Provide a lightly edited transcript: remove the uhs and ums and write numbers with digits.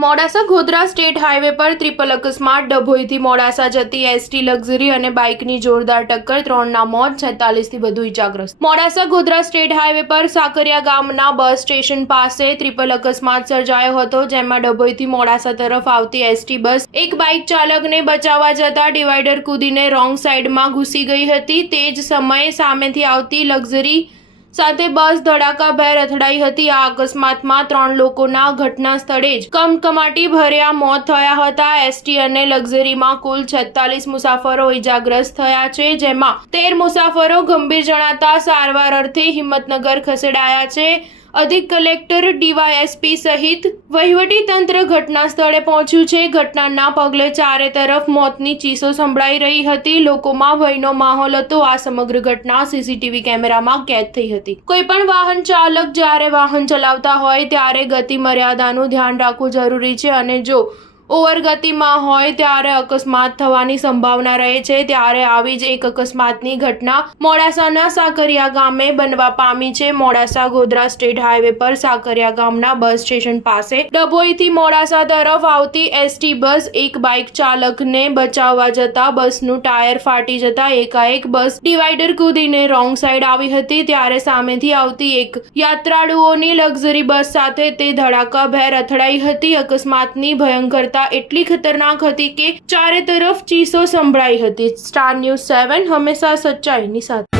Modasa Godhra state highway પર triple અકસ્માત ડભોઈથી મોડાસા જતી એસટી લક્ઝરી અને બાઇકની જોરદાર ટક્કર, 3ના મોત, 46થી વધુ ઇજાગ્રસ્ત। મોડાસા ગોધરા સ્ટેટ હાઈવે પર સાકરિયા ગામના બસ સ્ટેશન પાસે ટ્રિપલ અકસ્માત સર્જાયો હતો, જેમાં ડભોઈથી મોડાસા તરફ આવતી એસટી બસ એક બાઇક ચાલકને બચાવવા જતા ડિવાઈડર કૂદીને રોંગ સાઈડમાં ઘૂસી ગઈ હતી। તે જ સમયે સામેથી આવતી લક્ઝરી સાથે બસ ધડાકાભેર અથડાઈ હતી। આ અકસ્માતમાં 3 લોકોના ઘટના સ્થળે જ કમકમાટી ભર્યા મોત થયા હતા। એસટી અને લક્ઝરીમાં કુલ 46 મુસાફરો ઇજાગ્રસ્ત થયા છે, જેમાં 13 મુસાફરો ગંભીર જણાતા સારવાર અર્થે હિંમતનગર ખસેડાયા છે। અધિક કલેક્ટર ડીવાયએસપી સહિત વહીવટી તંત્ર ઘટના સ્થળે પહોંચ્યું છે। ઘટનાના પગલે ચારે તરફ મોતની ચીસો સંભળાઈ રહી હતી। લોકોમાં ભયનો માહોલ હતો। આ સમગ્ર ઘટના સીસીટીવી કેમેરામાં કેદ થઈ હતી। કોઈ પણ વાહન ચાલક જ્યારે વાહન ચલાવતા હોય ત્યારે ગતિ મર્યાદાનું ધ્યાન રાખવું જરૂરી છે અને જો ઓવર ગતિમાં હોય ત્યારે અકસ્માત થવાની સંભાવના રહે છે। ત્યારે આવી જ એક અકસ્માતની ઘટના મોડાસાના સાકરિયા ગામે બનવા પામી છે। મોડાસા ગોધરા સ્ટેટ હાઈવે પર સાકરિયા ગામના બસ સ્ટેશન પાસે ડભોઈથી મોડાસા તરફ આવતી એસટી બસ એક બાઇક ચાલકને બચાવવા જતા બસનું ટાયર ફાટી જતા એકાએક બસ ડિવાઈડર કૂદીને રોંગ સાઈડ આવી હતી। ત્યારે સામેથી આવતી એક યાત્રાળુઓની લક્ઝરી બસ સાથે તે ધડાકાભેર અથડાઈ હતી। અકસ્માતની ભયંકરતા એટલી ખતરનાક હતી કે ચારે તરફ ચીસો સંભળાઈ હતી। સ્ટાર ન્યૂઝ 7 હંમેશા સચ્ચાઈની સાથે।